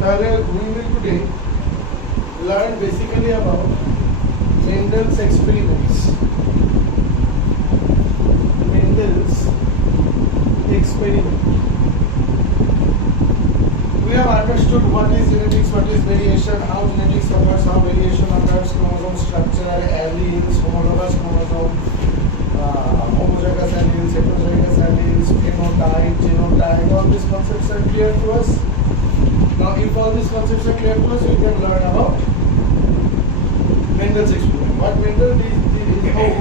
we will today learn basically about Mendel's experiments. Mendel's experiment. We have understood what is genetics, what is variation, how genetics occurs, how variation occurs, chromosome structure, alleles, homologous chromosome, homozygous alleles, heterozygous alleles, phenotype, genotype. All these concepts are clear to us. Now, if all these concepts are clear to us, we can learn about Mendel's experiment. What Mendel did,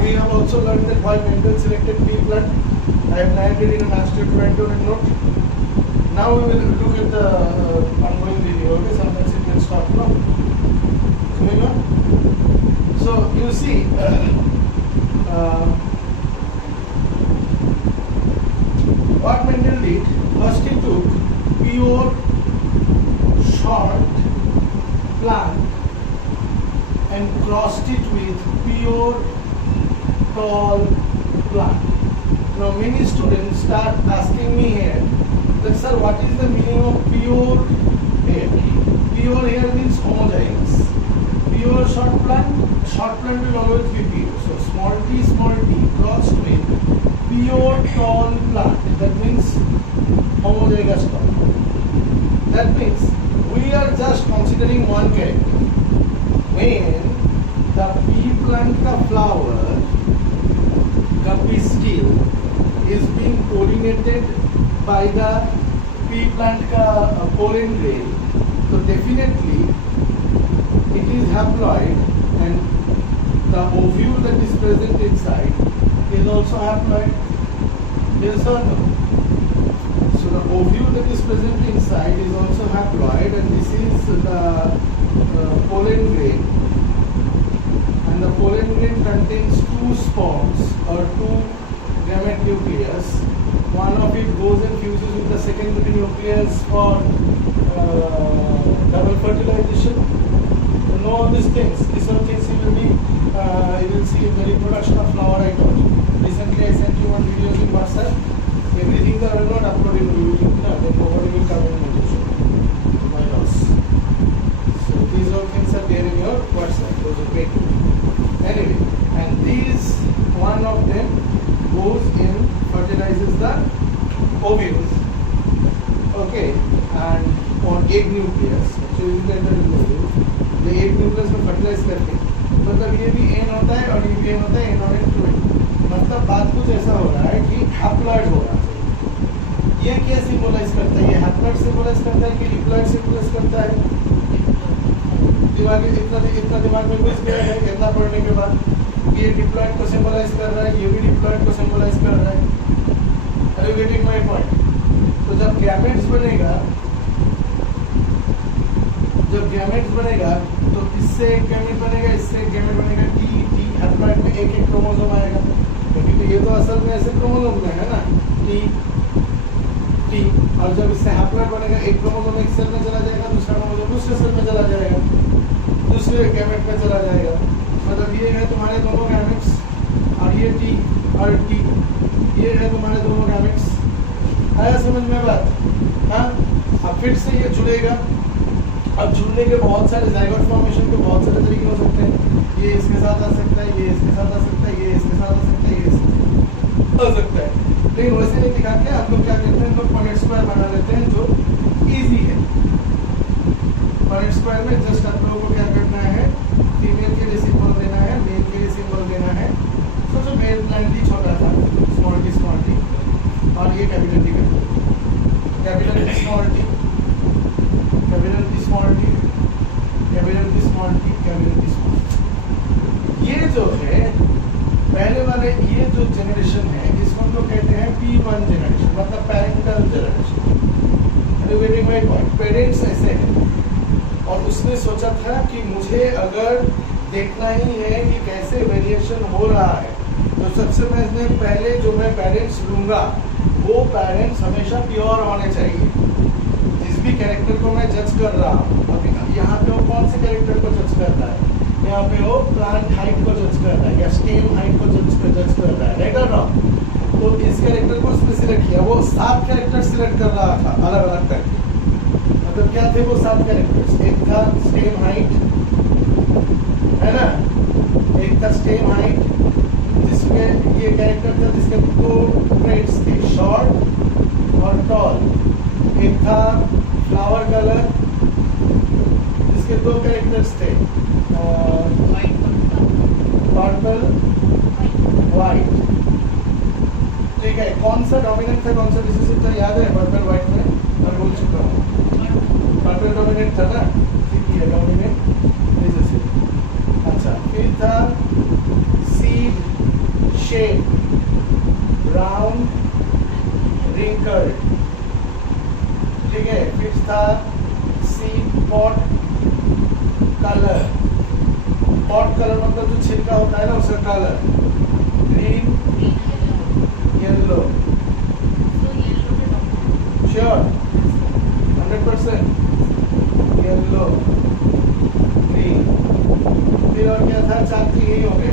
we have also learned that why Mendel selected pea plant. I have narrated in a master tutorial note. Now we will look at the ongoing video. Okay, sometimes it can stop now. Moving on. So you see, what Mendel did, first he took pure short plant and crossed it with pure tall plant. Now many students start asking me here that, sir, what is the meaning of pure here? Pure here means homozygous. Pure short plant will always be pure. So small t crossed with pure tall plant. That means homozygous tall. That means we are just considering one character. When the pea plant ka flower, the pistil is being pollinated by the pea plant ka pollen grain, so definitely it is haploid, and the ovule that is present inside is also haploid. Yes or no? So the ovule that is present inside is also haploid, and this is the pollen grain, and the pollen grain contains two spores or two gamete nucleus. One of it goes and fuses with the secondary nucleus for double fertilization. You know all these things. These are things you will see in the reproduction of flower. I told you. Recently I sent you one videos in WhatsApp. Everything that I will not upload in YouTube. No, then nobody will come in YouTube. My loss. So these all things are there in your WhatsApp. Those are great. Anyway, and these, one of them goes in, fertilizes the ovules. Okay, and on egg nucleus. So you can the egg nucleus में fertilize करके, मतलब ये भी n होता है और ये भी n होता है, n और n 2. मतलब बात कुछ ऐसा हो रहा है कि haploid हो रहा है. ये क्या सिंबलाइज करता है? ये haploid सिंबलाइज करता है कि diploid सिंबलाइज करता है? इतना दिमाग में घुस गया है इतना पढ़ने के बाद. ये डिप्लॉइड को सिंबलाइज कर रहा है, ये भी डिप्लॉइड को सिंबलाइज कर रहा है. Are you getting my point? तो जब गैमेट्स बनेगा तो इससे एक गैमेट बनेगा, इससे एक गैमेट बनेगा. टी हैप्लॉइड में एक क्रोमोसोम आएगा, क्योंकि तो ये तो असल में ऐसे क्रोमोसोम में है ना, टी. और जब इससे हैप्लॉइड बनेगा, एक क्रोमोसोम एक सेल में चला जाएगा, दूसरा क्रोमोसोम दूसरे सेल में चला जाएगा, दूसरे गैमेट में चला जाएगा. मतलब ये है तुम्हारे दोनों गैमेट्स, और ये टी और टी, ये है तुम्हारे दोनों गैमेट्स. आया समझ में बात? हाँ. अब फिर से ये जुड़ेगा. अब जुड़ने के बहुत सारे जाइगोट फॉर्मेशन के बहुत सारे तरीके हो सकते हैं. ये इसके साथ आ सकता है, ये इसके साथ आ सकता है, ये इसके साथ आ सकता है, ये इसके साथ आ सकता है. लेकिन वैसे नहीं दिखाते. हम लोग क्या करते हैं, हम लोग पॉइंट स्क्वायर बना लेते हैं जो इजी है. पॉइंट स्क्वायर में जस्ट आप लोगों को क्या करना है, फीमेल के लिए सिंबल देना है, मेल के लिए सिंबल देना है. सोचो मेल प्लांट ही छोटा था, स्मॉल टी, और ये कैपिटल टी कर दो. Capital T small T, capital T small T, capital T small T, capital T small. ये जो है पहले वाले, ये जो जनरेशन है, इसको हम लोग कहते हैं P1 जनरेशन, मतलब पैरेंटल जनरेशन. पेरेंट्स ऐसे हैं, और उसने सोचा था कि मुझे अगर देखना ही है कि कैसे वेरिएशन हो रहा है, तो सबसे पहले जो मैं पेरेंट्स लूँगा, वो पेरेंट्स हमेशा प्योर होने चाहिए. जिस भी कैरेक्टर को मैं जज कर रहा हूँ, अभी यहाँ पे वो कौन से कैरेक्टर को जज कर रहा है? यहाँ पे वो प्लांट हाइट को जज कर रहा है या स्टेम हाइट को जज कर रहा है, राइट और रॉन्ग? तो इस कैरेक्टर को उसने सिलेक्ट किया. वो 7 कैरेक्टर सिलेक्ट कर रहा था अलग अलग करके. मतलब क्या थे वो 7 कैरेक्टर्स? एक था स्टेम हाइट, है ना, एक था स्टेम हाइट जिसमें ये कैरेक्टर था जिसके 2 ट्रेड्स थे, शॉर्ट और टॉल। एक था फ्लावर कलर जिसके 2 कैरेक्टर्स थे, पर्पल व्हाइट। ठीक है, कौन सा डोमिनेंट था कौन सा रिसेसिव था याद है? पर्पल व्हाइट में मैं बोल चुका हूँ, पर्पल डोमिनेंट था ना, ठीक है, डोमिनेंट रिसेसिव। अच्छा, फिर था सीड शेप, राउंड, रिंकल्ड। ठीक है, फिर था seed pot colour. Pot colour मतलब जो छिलका होता है ना उसका colour, green, yellow. Sure 100%? Yellow, green, फिर और क्या था? 4 तो यही हो गए।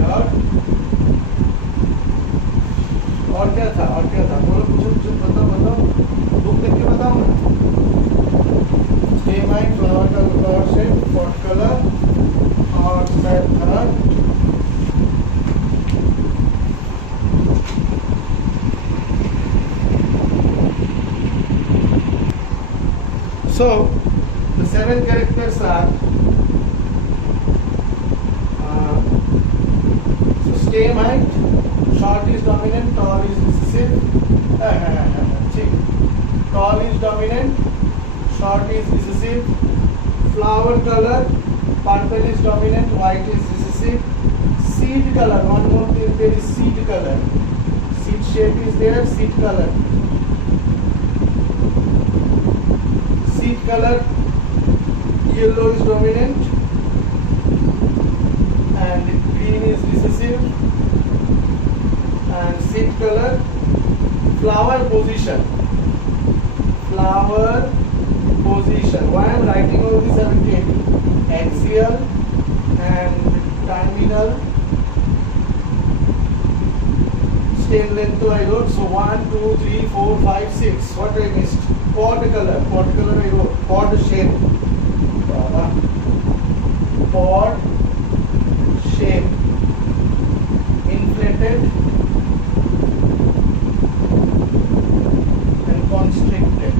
और क्या था? और क्या था? बोलो, कुछ बताओ, बुक देख के बताओ ना। स्टेम हाइट, फ्लावर का फ्लावर शेप, पॉट कलर और शायद था so the 7 characters are so stem height, short is dominant, tall is recessive, tall is dominant, short is recessive, flower color, purple is dominant, white is recessive, seed color, one more thing, there is seed color, seed shape is there, seed color, seed color, yellow is dominant and green is recessive, and seed color, flower position, why I am writing all these 17? Axial and terminal, stem length to I wrote, so 1, 2, 3, 4, 5, 6, what I missed? Pod color I wrote, pod shape, pod shape, inflated and constricted.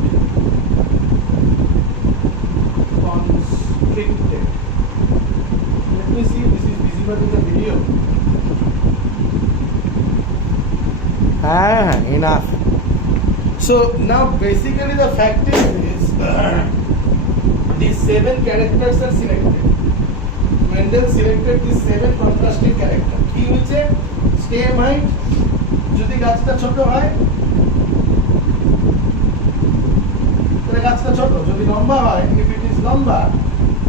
Let me see if this is visible in the video. Enough. So now basically the fact is these 7 characters are selected. Mendel selected these 7 contrasting characters. কি হয়েছে? Stem height যদি গাছটা ছোট হয় তাহলে গাছটা ছোট, যদি লম্বা হয়, if it is লম্বা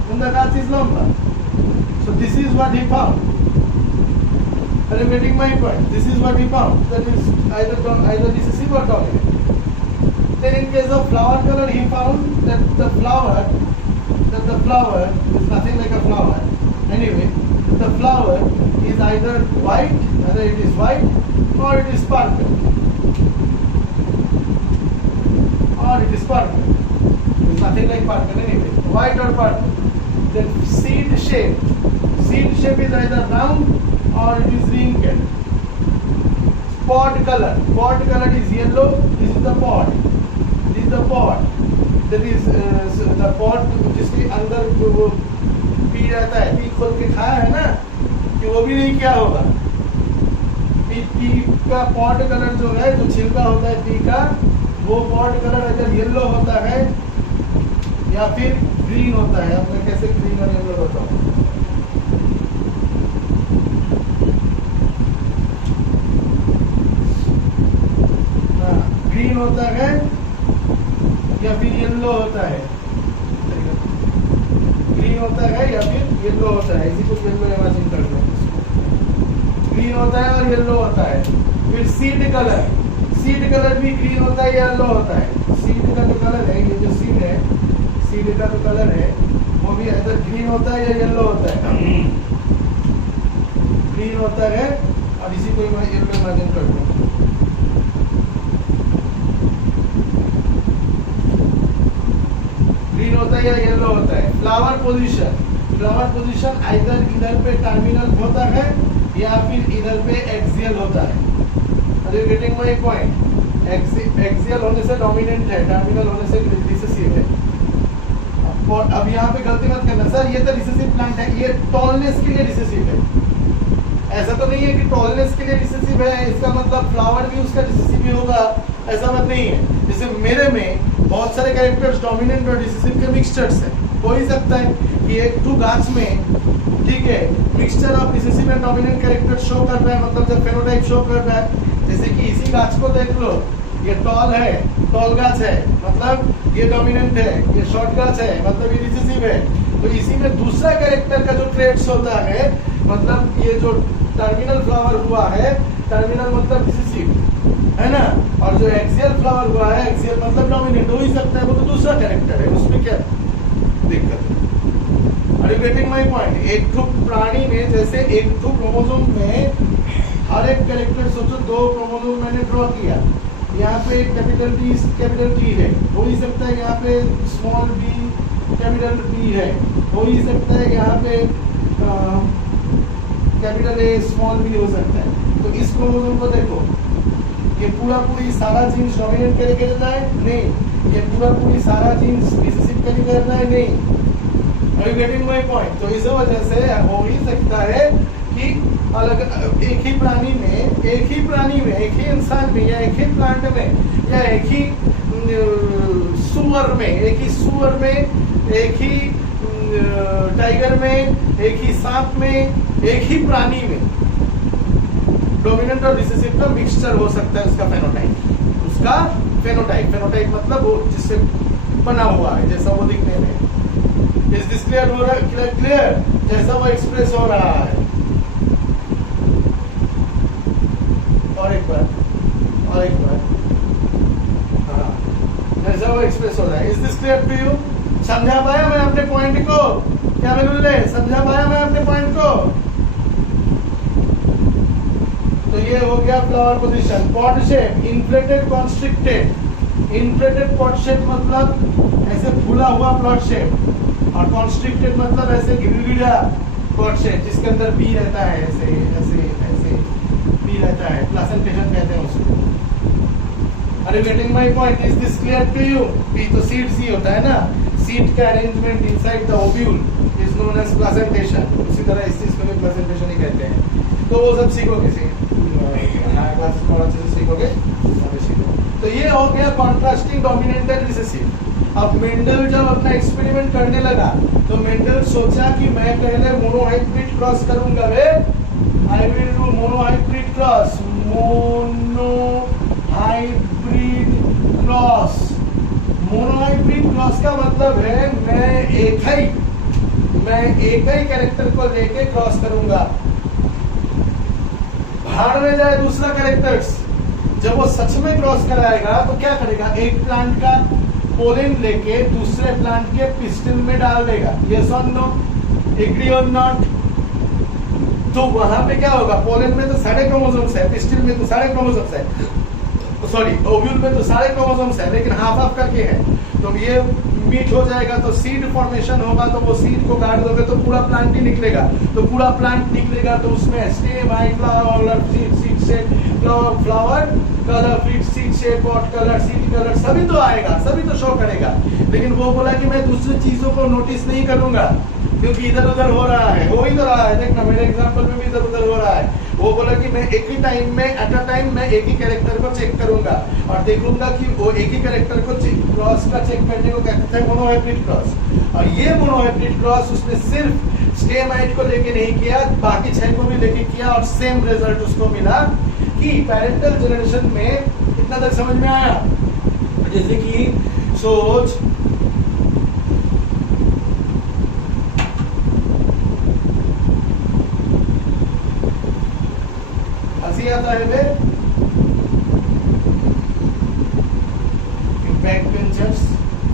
then the গাছ is লম্বা. So this is what he found. Are you getting my point? This is what he found. That is either recessive or dominant. Then in case of flower color, he found that the flower is nothing like a flower. Anyway, the flower is either white, either it is white or it is purple. It is nothing like purple anyway. White or purple. Then seed shape is either round or it is wrinkled. Pod color is yellow. This is the pod. That is the pod जिसके अंदर वो P रहता है, P खोल के खाया है ना, कि वो भी नहीं क्या होगा। पी का पॉड कलर जो है, जो छिलका होता है पी का, वो पॉड कलर अगर येलो होता है या फिर ग्रीन होता है। अब मैं कैसे ग्रीन और येलो बताऊँ? ग्रीन होता है या फिर येलो होता है, ग्रीन होता है या फिर येलो होता है। इसी को येलो इमेजिन कर लो, ग्रीन होता है और येलो होता है। फिर सीड कलर भी ग्रीन होता है या येलो होता है। सीड का जो कलर है, ये जो सीड है, सीड का जो कलर है वो भी इधर ग्रीन होता है या येलो होता है। ग्रीन होता है और इसी को येलो इमेजिन कर लो। ग्रीन होता है या येलो होता है। फ्लावर पोजीशन आइदर इधर पे टर्मिनल होता है या फिर इधर पे एक्सियल होता है। Are you getting my point? Axial होने से डोमिनेंट है, टर्मिनल होने से रिसेसिव है। और अब यहाँ पे गलती मत करना सर, ये तो रिसेसिव प्लांट है, ये टॉलनेस के लिए रिसेसिव है। ऐसा तो नहीं है कि टॉलनेस के लिए रिसेसिव है इसका मतलब फ्लावर भी उसका रिसेसिव ही होगा, ऐसा मत नहीं है। जैसे मेरे में बहुत सारे कैरेक्टर्स डोमिनेंट और रिसेसिव के मिक्सचर्स है। हो ही सकता है कि एक टू गाछ में, ठीक है, mixture of recessive and dominant character show कर रहा है, मतलब जब फेनोटाइप शो कर रहा है। जैसे कि इसी गाछ को देख लो, ये टॉल है, टॉल गाछ है, मतलब ये डोमिनेंट है, ये शॉर्ट गाछ है, मतलब ये रिसेसिव है। तो इसी में दूसरा कैरेक्टर का जो ट्रेट्स होता है, मतलब ये जो टर्मिनल फ्लावर हुआ है, टर्मिनल मतलब रिसेसिव है ना, और जो एक्सियल फ्लावर हुआ है, एक्सियल मतलब डोमिनेंट हो ही सकता है, वो तो दूसरा कैरेक्टर है, उसमें क्या दिक्कत है? Are you getting my point? एक तो प्राणी में जैसे एक तो क्रोमोसोम में हर एक कैरेक्टर, सोचो 2 क्रोमोसोम मैंने ड्रॉ किया, यहाँ पे कैपिटल टी है, हो ही सकता है यहाँ पे स्मॉल बी कैपिटल बी है, हो ही सकता है यहाँ पे कैपिटल ए स्मॉल बी हो सकता है। तो इस क्रोमोसोम को देखो, ये पूरी सारा जीन्स डोमिनेंट करके रहना है? नहीं। ये पूरी सारा जीन्स रिसेसिव करके रहना है? नहीं। Are you getting my point? तो इस वजह से हो ही सकता है कि अलग एक ही प्राणी में, एक ही इंसान में, या एक ही प्लांट में, या एक ही सुअर में, एक ही टाइगर में, एक ही सांप में, एक ही प्राणी में डोमिनेंट और रिसेसिव का मिक्सचर हो सकता है उसका फेनोटाइप। फेनोटाइप मतलब वो जिससे बना हुआ है, जैसा वो दिखने में। इज दिस क्लियर हो रहा है? क्लियर जैसा वो एक्सप्रेस हो रहा है। और एक बार हाँ, जैसा वो एक्सप्रेस हो रहा है। Is this clear to you? समझा पाया मैं अपने पॉइंट को? क्या बिल्कुल समझा पाया मैं अपने पॉइंट को? तो ये हो गया flower position. Pot shape, inflated constricted. Inflated pot shape मतलब ऐसे फूला हुआ प्लॉट शेप, और कॉन्स्ट्रिक्टेड मतलब ऐसे गिरगिरा पॉट शेप जिसके अंदर बी रहता है, ऐसे ऐसे ऐसे बी रहता है, प्लेसेंटेशन कहते हैं उसको। Are you getting my point? Is this clear to you? P तो सीड सी होता है ना, सीड का arrangement inside the ovule is known as placentation. उसी तरह इस चीज को भी प्लेसेंटेशन ही कहते हैं। तो वो सब सीखोगे, सीखोगे। तो ये हो गया कॉन्ट्रास्टिंग डोमिनेंट एंड रिसेसिव। अब मेंडल जब अपना एक्सपेरिमेंट करने लगा तो मेंडल सोचा कि मैं पहले मोनोहाइब्रिड क्रॉस करूंगा। वे I will do monohybrid cross. Monohybrid cross का मतलब है मैं एक ही कैरेक्टर को लेके क्रॉस करूंगा, भाड़ में जाए दूसरा कैरेक्टर्स। जब वो सच में क्रॉस कराएगा तो क्या करेगा? एक प्लांट का पोलन लेके दूसरे प्लांट के पिस्टिल में डाल देगा। यस और नो? एग्री और नॉट? तो वहां पे क्या होगा? पोलन में तो सारे क्रोमोसोम्स है, पिस्टिल में तो सारे क्रोमोसोम्स है, सॉरी ओव्यूल में तो सारे क्रोमोसोम्स है, लेकिन हाफ हाफ करके है। तो ये मीट हो जाएगा तो सीड फॉर्मेशन होगा, तो वो सीड को काट दोगे तो पूरा प्लांट ही निकलेगा। तो पूरा प्लांट निकलेगा तो उसमें stem, eye, flower, seed shape, flower colour, fruit seed shape, pod colour, seed colour सभी तो आएगा, सभी तो शो करेगा। लेकिन वो बोला कि मैं दूसरी चीजों को नोटिस नहीं करूंगा क्योंकि इधर उधर हो रहा है, हो ही तो रहा है। देखना मेरे एग्जांपल में भी इधर उधर हो रहा है। वो बोला कि मैं एक ही टाइम में एट अ टाइम मैं एक ही कैरेक्टर को चेक करूंगा और देखूंगा कि वो एक ही कैरेक्टर को क्रॉस का चेक करने को कहते हैं मोनोहाइब्रिड क्रॉस। और ये मोनोहाइब्रिड क्रॉस उसने सिर्फ स्टेमाइट को लेके नहीं किया, बाकी 6 को भी लेके किया और सेम रिजल्ट उसको मिला कि पैरेंटल जनरेशन में। इतना तक समझ में आया? जैसे कि सोच हंसी आता है वे बैक बेंचर्स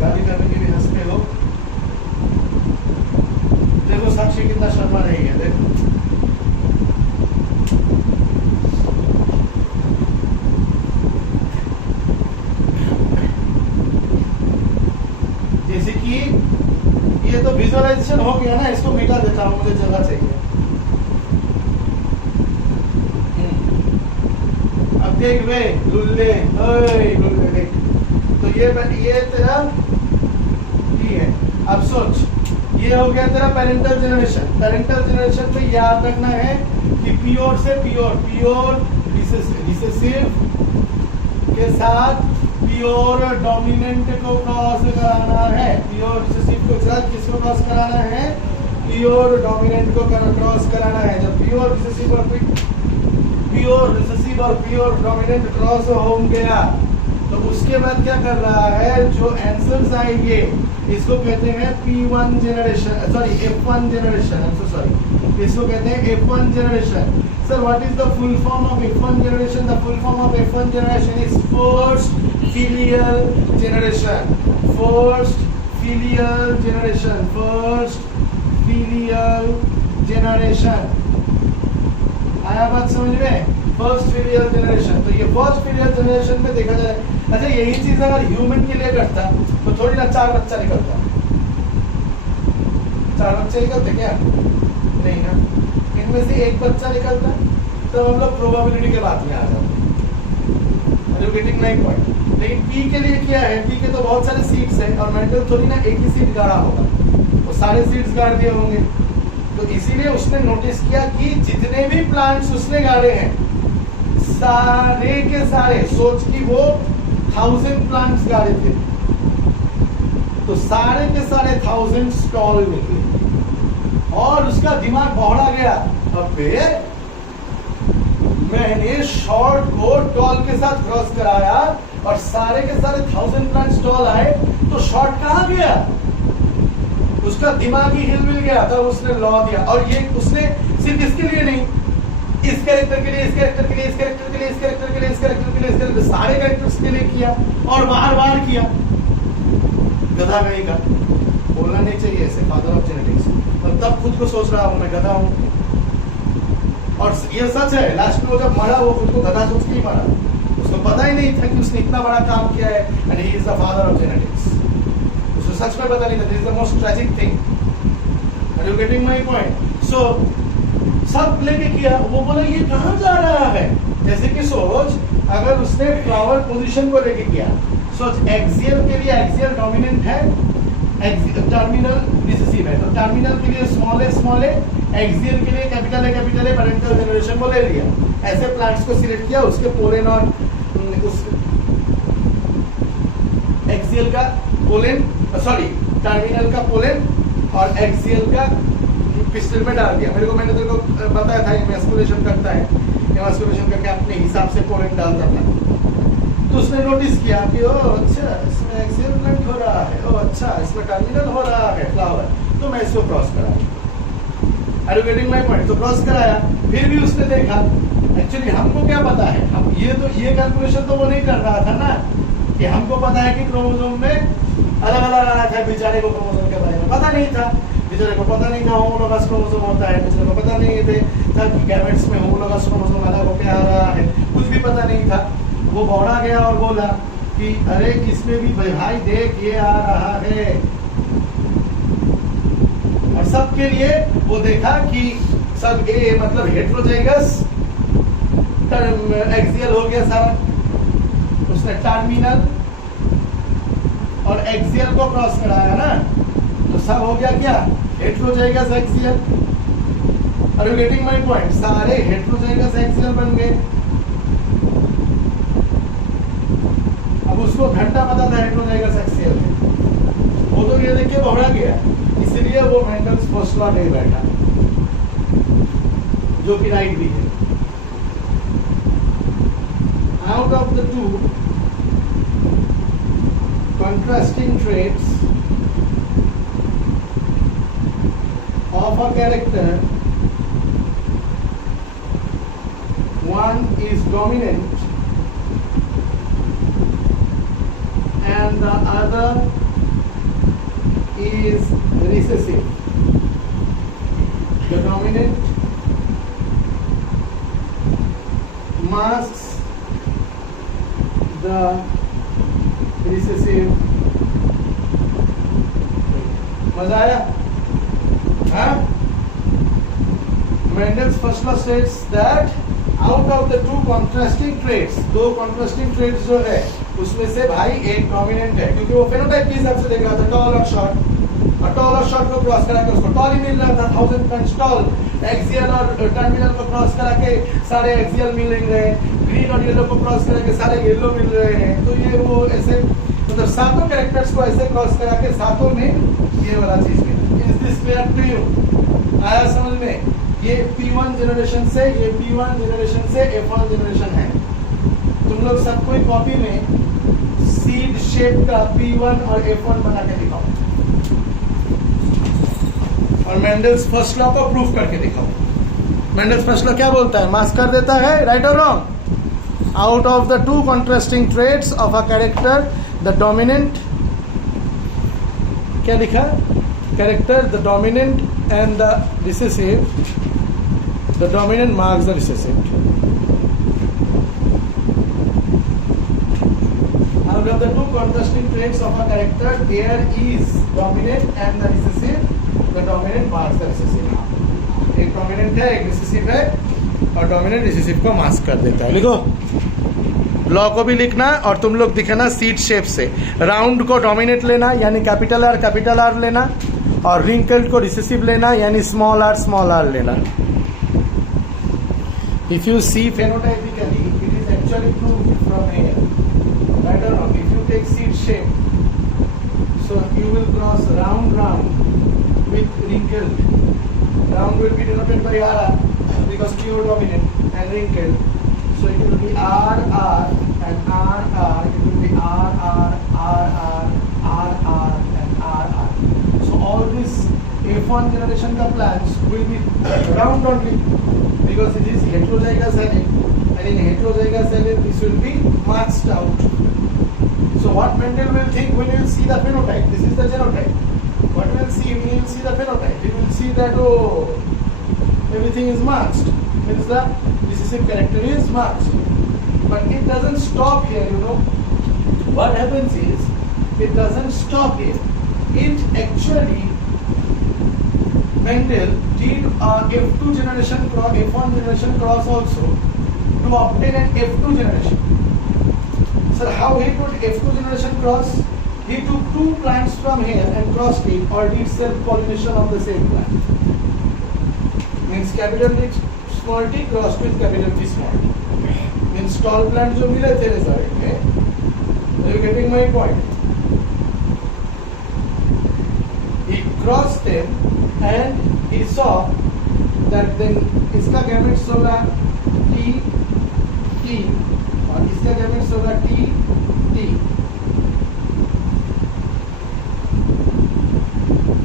गाली करने के लिए हंसते हो। देखो साक्षी कितना शर्मा रही है, देखो। ये तो विजुअलाइजेशन हो गया ना, इसको मिटा देता हूँ, मुझे जगह चाहिए। अब देख वे लुल्ले, ओए लुल्ले देख, तो ये तेरा ये है। अब सोच, ये हो गया तेरा पेरेंटल जनरेशन। पेरेंटल जनरेशन में याद रखना है कि प्योर से प्योर रिसेसिव के साथ प्योर डोमिनेंट को क्रॉस कराना है। प्योर रिसेसिव के साथ किसको क्रॉस कराना है? प्योर डोमिनेंट को क्रॉस कराना है। जब प्योर रिसेसिव और प्योर डोमिनेंट क्रॉस हो गया तो उसके बाद क्या कर रहा है? जो आंसर्स आएंगे इसको कहते हैं P1 generation, sorry F1 generation, I am so sorry, इसको कहते हैं F1 generation. Sir what is the full form of F1 generation? The full form of F1 generation is first filial generation, first filial generation, first filial generation। आया बात समझ में? First filial generation. तो ये first filial generation में देखा जाए, अच्छा यही चीज अगर ह्यूमन के लिए करता तो थोड़ी ना 4 बच्चा निकलता। 4 बच्चे निकलते क्या? नहीं ना, इनमें से एक बच्चा निकलता तो हम लोग प्रोबेबिलिटी के बात में आ जाते। Getting my point. लेकिन पी के लिए क्या है? पी के तो बहुत सारे सीड्स हैं और मेंटल थोड़ी ना एक ही सीड गाड़ा होगा, वो सारे सीड्स गाड़ दिए होंगे। तो इसीलिए उसने नोटिस किया कि जितने भी प्लांट्स उसने गाड़े हैं सारे के सारे, सोच कि वो 1000 प्लांट्स गाड़े थे, तो सारे के सारे 1000 स्टॉल निकले और उसका दिमाग बौड़ा गया। अबे मैंने शॉर्ट को टॉल के साथ क्रॉस कराया और सारे के सारे 1000 प्लांट्स टॉल आए, तो शॉर्ट कहाँ गया? उसका दिमाग ही हिल मिल गया। तब उसने लॉ दिया, और ये उसने सिर्फ इसके लिए नहीं, इस कैरेक्टर के लिए, इस कैरेक्टर के लिए, इस कैरेक्टर के लिए, इस कैरेक्टर के लिए, इस कैरेक्टर के लिए, इस कैरेक्टर, सारे कैरेक्टर्स के लिए किया और बार बार किया। गधा गई का बोलना नहीं चाहिए ऐसे, फादर ऑफ जेनेटिक्स। और तब खुद को सोच रहा हूँ मैं गधा हूँ, और ये सच है। लास्ट में वो जब मरा वो खुद को गधा सोच के ही मरा, उसको पता ही नहीं था कि उसने इतना बड़ा काम किया है। And he is the father of genetics. उसको सच में पता नहीं था। This is the most tragic thing. Are you getting my point? So सब लेके किया, वो बोला ये कहाँ जा रहा है? जैसे कि सोच, अगर उसने फ्लावर पोजीशन को लेके किया, सोच एक्सियल के लिए एक्सियल डोमिनेंट है, टर्मिनल रिसेसिव है, तो टर्मिनल के लिए स्मॉल ए, एक्सियल के लिए कैपिटल ए, पेरेंटल जनरेशन को ले लिया। ऐसे प्लांट्स को सिलेक्ट किया, उसके पोलेन और उस एक्सियल का पोलेन, सॉरी टर्मिनल का पोलेन और एक्सियल का पिस्टल में डाल दिया। मेरे को, मैंने तेरे को बताया था एमास्कुलेशन करता है, एमास्कुलेशन करके अपने हिसाब से पोलेन डालता था। तो उसने नोटिस किया कि ओ अच्छा इसमें एक्सियल प्लांट हो रहा है, ओ अच्छा इसमें टर्मिनल हो रहा है फ्लावर, तो मैं इसको क्रॉस कराया। Are you getting my point? तो क्रॉस कराया, फिर भी उसने देखा, एक्चुअली हमको क्या पता है, हम ये कैलकुलेशन तो वो नहीं कर रहा था ना, कि हमको पता है कि क्रोमोसोम में अलग अलग आ रहा था। बेचारे को क्रोमोसोम के बारे में पता नहीं था, बेचारे को पता नहीं था होमोलोगस क्रोमोसोम होता है, बेचारे को पता नहीं था कि गैमेट्स में होमोलोगस क्रोमोसोम अलग होकर आ रहा है, कुछ भी पता नहीं था। वो बौड़ा गया और बोला कि अरे इसमें भी भाई देख ये आ रहा है। और सबके लिए वो देखा कि सब ए मतलब हेट्रोजाइगस एक्सियल हो गया सारा। उसने टर्मिनल और एक्सियल को क्रॉस कराया ना, तो सब हो गया क्या? Heterozygous axial. Are you getting my point? सारे हेट्रोजाइगस एक्सियल बन गए। अब उसको घंटा पता था हेट्रोजाइगस एक्सियल है, वो तो ये देख के बौड़ा गया, इसलिए वो मेंडल्स फर्स्ट लॉ नहीं बैठा, जो कि राइट भी है। Out of the two contrasting traits of a character, one is dominant and the other is recessive. The dominant masks the recessive मजा आया? हाँ? Mendel's first law states that out of the two contrasting traits, दो contrasting traits जो है उसमें से भाई एक डोमिनेंट है, क्योंकि वो फेनोटाइप के हिसाब से देख रहा था, टॉल और शॉर्ट, और टॉल और शॉर्ट को क्रॉस करा के उसको टॉल ही मिल रहा था, 1000 पॉइंट्स टॉल, एक्सियल और टर्मिनल को क्रॉस करा के सारे एक्सियल मिल रहे हैं, ग्रीन और येलो को क्रॉस करा के सारे येलो मिल रहे हैं। तो ये वो ऐसे मतलब सातों कैरेक्टर्स को ऐसे क्रॉस करा के सातों में ये वाला चीज मिला। Is this clear to you? आया समझ में? ये P1 जनरेशन से, ये P1 जनरेशन से F1 जनरेशन है। तुम लोग सब कोई कॉपी में सीड शेप का P1 और F1 बना के दिखाओ और मेंडल्स फर्स्ट लॉ को प्रूफ करके दिखाओ। मेंडल्स फर्स्ट लॉ क्या बोलता है? मास्क कर देता है, राइट और wrong? Out of the two contrasting traits of a character the dominant, क्या लिखा? Character the dominant and the recessive, the dominant marks the recessive. Out of the two contrasting traits of a character, there is dominant and the recessive. The dominant marks the recessive. एक dominant है, एक recessive है, और dominant recessive को mask कर देता है। लिखो, लॉ को भी लिखना और तुम लोग दिखाना सीड शेप से। राउंड को डोमिनेट लेना यानी कैपिटल आर लेना, और रिंकल्ड को रिसेसिव लेना यानी स्मॉल आर लेना। If you see phenotypically, it is actually proved from here. Right or wrong? If you take seed shape, so you will cross round with wrinkled. Round will be denoted by RR because pure dominant, and wrinkled. So it will be RR and RR. It will be RR, RR, RR and RR. So all this F1 generation का plants will be round only, because it is heterozygous allele, and in heterozygous allele this will be masked out. So what Mendel will think when he will see the phenotype? This is the genotype. What will see when he will see the phenotype? He will see that everything is masked. Means the recessive character is masked. But it doesn't stop here. What happens is it doesn't stop here. It actually Mendel did F2 generation cross, F1 generation cross also to obtain an F2 generation. So how he put F2 generation cross? He took two plants from here and crossed it, or did self-pollination of the same plant. Means capital T small t crossed with capital T small t. Means tall plant जो मिले थे result में. Are you getting my point? He crossed them and he saw that then इसका gametes होगा T T और इसका gametes होगा T T,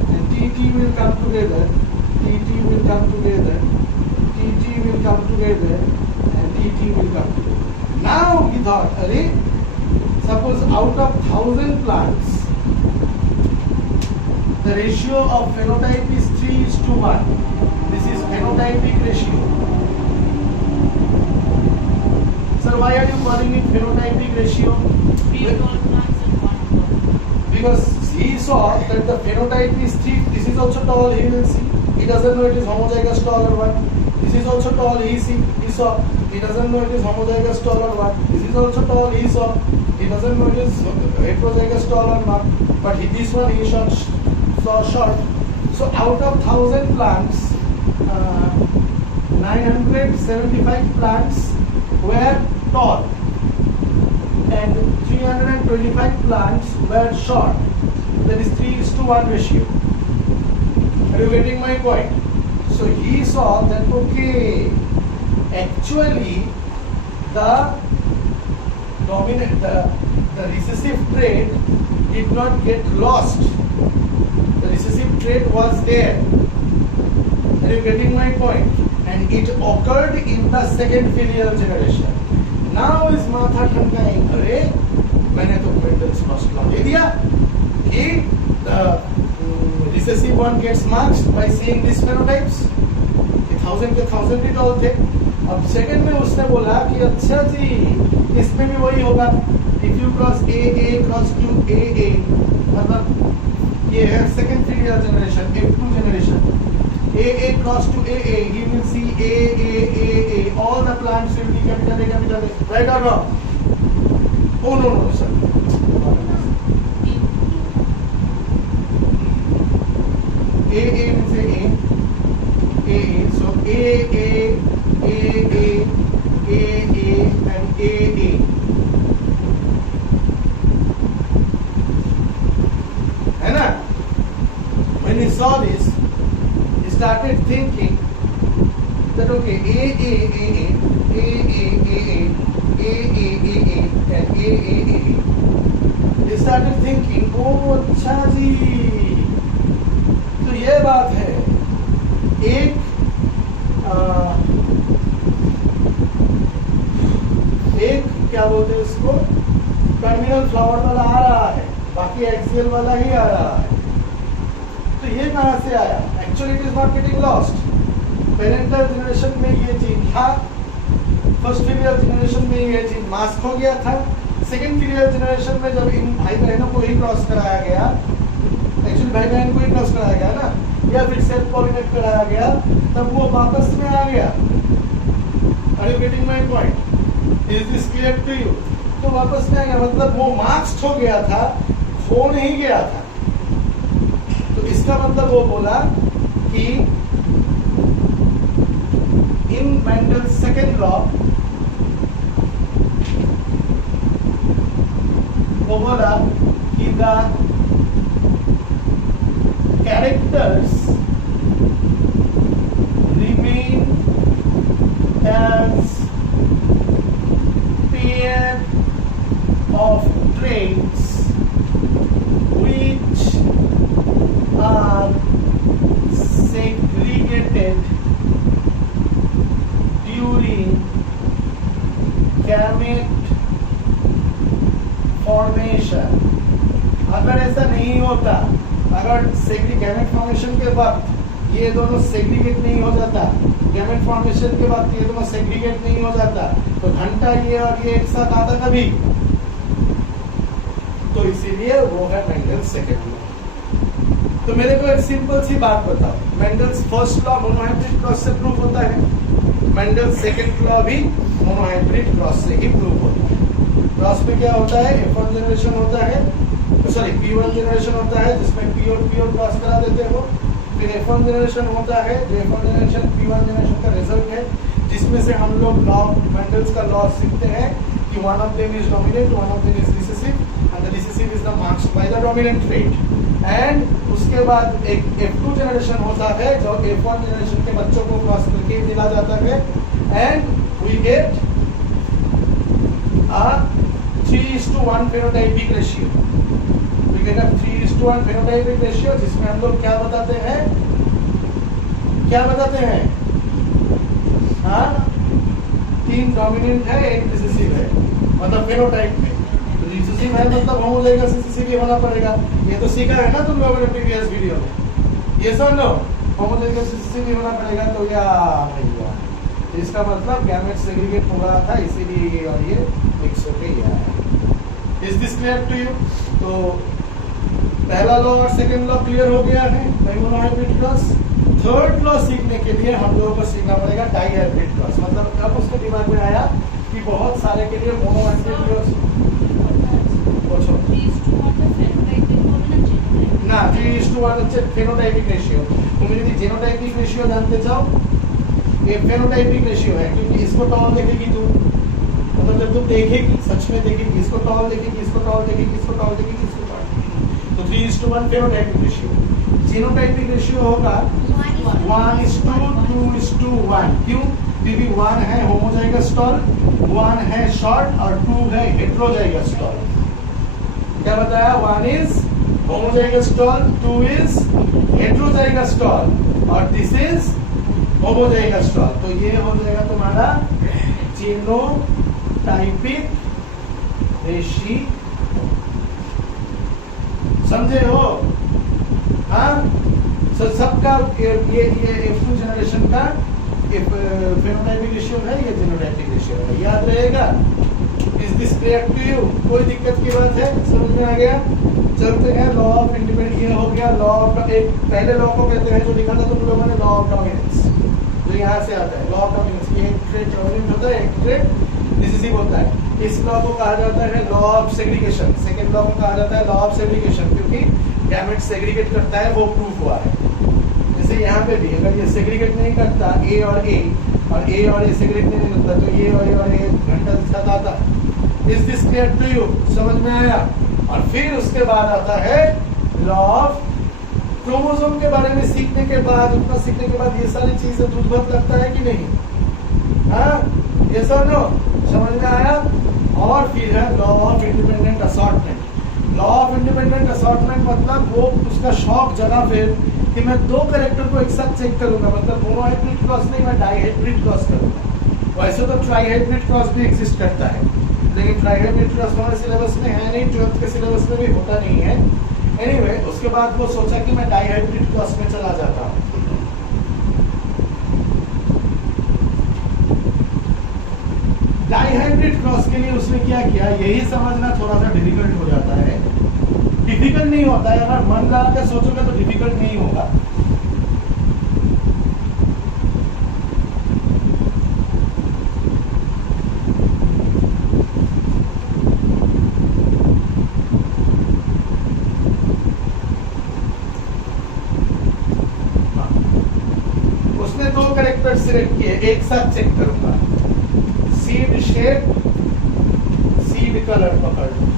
and T T will come together, T T will come together, T T will come together, and T T will come together. Now he thought, अरे suppose out of 1000 plants the ratio of phenotype is 3:1. This is phenotypic ratio. Sir, why are you calling it phenotypic ratio? Because he saw that the phenotype is 3. This is also tall, he will see. He doesn't know it is homozygous tall or what. This is also tall, he saw. He doesn't know it is homozygous tall or what. This is also tall, he saw. He doesn't know it is heterozygous tall or not. But this one he saw short. So out of 1000 plants, 975 plants were tall and 325 plants were short. That is 3:1 ratio. Are you getting my point? So he saw that okay, actually the dominant, the recessive trait did not get lost. The recessive trait was there. Are you getting my point? And it occurred in the second filial generation. Now is माथा ठनकाएं, अरे मैंने तो Mendel's first law दे दिया कि the recessive one gets marked by seeing these phenotypes. 1000 के 1000 ही toll थे। अब second में उसने बोला कि अच्छा जी इसमें भी वही होगा। If you cross A cross to A मतलब ये है second filial generation, F2 generation. AA cross to AA, he will see A. All the plants will be capital A, capital A. Right or wrong? Oh no, sir. AA means A. So A and AA. है ना? When he saw this, he started thinking that okay, A and A. He started thinking, oh अच्छा जी, तो ये बात है. एक क्या बोलते हैं इसको, टर्मिनल फ्लावर वाला आ रहा है, बाकी एक्सियल वाला ही आ रहा है. तो ये कहां से आया? Actually it is not getting lost. Parental generation में ये जीन था, फर्स्ट फीलियर जनरेशन में ये जीन मास्क हो गया था. सेकंड फीलियर जनरेशन में जब इन भाई बहनों को ही क्रॉस कराया गया, एक्चुअली भाई बहन को ही क्रॉस कराया गया ना, या फिर सेल्फ पॉलिनेट कराया गया, तब वो वापस में आ गया. Are you getting my point? Is this clear to you? तो वापस में आ गया, मतलब वो मास्क हो गया था, खो नहीं गया था. तो इसका मतलब वो बोला कि इन मेंडल सेकेंड लॉ, वो बोला कि the characters remain as pair of traits which are segregated during gamete formation. अगर ऐसा नहीं होता, अगर गैमेट फॉर्मेशन के वक्त ये दोनों सेग्रीगेट नहीं हो जाता, गैमेट फॉर्मेशन के वक्त ये दोनों सेग्रीगेट नहीं हो जाता, तो घंटा ये और ये एक साथ आता कभी. तो इसीलिए वो है मेंडल सेकेंड लॉ. तो मेरे को एक सिंपल सी बात बताओ, Mendel's first law monohybrid cross से प्रूव होता है, मेंडल सेकेंड लॉ भी मोनोहाइब्रिड क्रॉस से ही प्रूव होता है. क्रॉस में क्या होता है? F1 जनरेशन होता है, सॉरी P1 जनरेशन होता है, जिसमें P और क्रॉस करा देते हो. फिर F1 जनरेशन होता है, जो F1 जनरेशन P1 जनरेशन का रिजल्ट है, जिसमें से हम लोग लॉ, मेंडल्स का लॉ सीखते हैं कि one of them is dominant, one of them is recessive, and the recessive is the marked by the dominant trait. And उसके बाद एक F2 जनरेशन होता है, जो F1 जनरेशन के बच्चों को क्रॉस करके मिला जाता है, and we get a 3:1 phenotypic ratio. We get a 3:1 phenotypic ratio, जिसमें हम लोग क्या बताते हैं? हाँ, 3 डोमिनेंट है, 1 रिसेसिव है, मतलब फेनोटाइप में. रिसेसिव है मतलब होमोजाइगस रिसेसिव ही होना पड़ेगा. ये तो सीखा है ना तुम लोगों ने प्रीवियस वीडियो में. ये सुनो, होमोजाइगस रिसेसिव ही होना पड़ेगा. तो या भैया, इसका मतलब गैमेट सेग्रीगेट हो रहा था, इसीलिए ये और ये मिक्स होके ही आया. Is this clear to you? तो पहला लॉ और सेकंड लॉ क्लियर हो गया है, मोनोहाइब्रिड क्रॉस. थर्ड लॉ सीखने के लिए हम लोगों को सीखना पड़ेगा डाईहाइब्रिड क्रॉस. मतलब अब उसके दिमाग में आया कि बहुत सारे के लिए मोनोहाइब्रिड क्रॉस ना 3:1 হচ্ছে ফেনোটাইপিক রেশিयो. তুমি যদি জিনোটাইপিক রেশিयो जानते चाहो, ये फेनोटाइपिक रेशियो है, क्योंकि इसको टॉल देखेगी तू, मतलब जब तू देखेगी, सच में देखेगी, इसको टॉल देखेगी, इसको टॉल देखेगी, इसको टॉल देखेगी, इसको टॉल देखेगी. तो 3:1 फेनोटाइपिक रेशियो. जीनोटाइपिक रेशियो होगा 1:2:1. क्यों? क्योंकि 1 है होमोजाइगस टॉल, 1 है शॉर्ट और 2 है हेटेरोजाइगस टॉल. क्या बताया? 1 is homozygous tall, 2 is heterozygous tall, और this is homozygous tall. तो ये हो जाएगा तुम्हारा जीनोटाइपिक रेशियो. समझे हो? हाँ, सबका ये F2 जनरेशन का फेनोटाइपिक रेशियो है, ये जीनोटाइपिक रेशियो है. याद रहेगा? Is this clear to you? कोई दिक्कत की बात है? समझ में आ गया? चलते हैं लॉ ऑफ इंडिपेंडेंट। ये हो गया लॉ ऑफ, एक पहले लॉ को कहते हैं जो लिखा था तुम लोगों ने, लॉ ऑफ डोमिनेंस, जो यहाँ से आता है। लॉ ऑफ डोमिनेंस ये एक डोमिनेंट होता है, एक डिसिसिव होता है। इस लॉ को कहा जाता है law of segregation. Second law को कहा जाता है लॉ ऑफ सेग्रीगेशन, क्योंकि गैमेट सेग्रीगेट करता है, वो प्रूफ हुआ है। जैसे यहाँ पे भी अगर ये सेग्रीगेट नहीं करता ए और ए सेग्रीगेट नहीं करता, तो ये और ए घंटा साथ आता। Is this clear to you? समझ में आया? और फिर उसके बाद आता है लॉ ऑफ क्रोमोसोम के बारे में सीखने के बाद, उतना सीखने के बाद ये सारी चीजें दूधबत लगता है कि नहीं? हाँ, ये सब नो समझ में आया? और फिर है law of independent assortment. Law of independent assortment मतलब वो उसका शौक जगह फिर कि मैं दो कैरेक्टर को एक साथ चेक करूंगा, मतलब मोनोहाइब्रिड क्रॉस नहीं, मैं डाइहाइब्रिड क्रॉस करूंगा। वैसे तो ट्राइहाइब्रिड क्रॉस भी एग्जिस्ट करता है, लेकिन ट्राइहाइब्रिड क्रॉस हमारे सिलेबस में है नहीं, 12th के सिलेबस में भी होता नहीं है। एनीवे, उसके बाद वो सोचा कि मैं डाइहाइब्रिड क्रॉस में चला जाता हूँ। डाइहाइब्रिड क्रॉस के लिए उसने क्या किया, यही समझना थोड़ा सा डिफिकल्ट हो जाता है। डिफिकल्ट नहीं होता है, अगर मन लगा के सोचोगे तो डिफिकल्ट नहीं होगा। उसने दो कैरेक्टर सिलेक्ट किए, एक साथ चेक करूंगा। सीड शेप, सीड कलर पकड़ लो।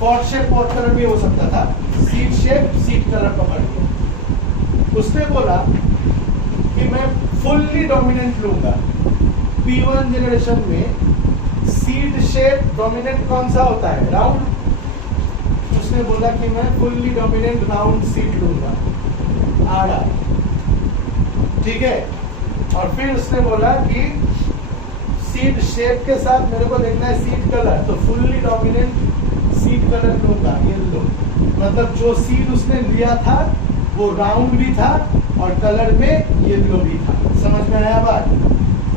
पॉट शेप, पॉट कलर भी हो सकता था। सीड शेप, सीड कलर पकड़ लिया। उसने बोला कि मैं फुल्ली डोमिनेंट लूंगा। P1 जनरेशन में सीड शेप डोमिनेंट कौन सा होता है? राउंड। उसने बोला कि मैं फुल्ली डोमिनेंट राउंड सीड लूंगा, आड़ा, ठीक है। और फिर उसने बोला कि सीड शेप के साथ मेरे को देखना है सीड कलर, तो फुल्ली डोमिनेंट सीड कलर लूंगा, येलो। मतलब जो सीड उसने लिया था वो राउंड भी था और कलर में येलो भी था। समझ में आया बात?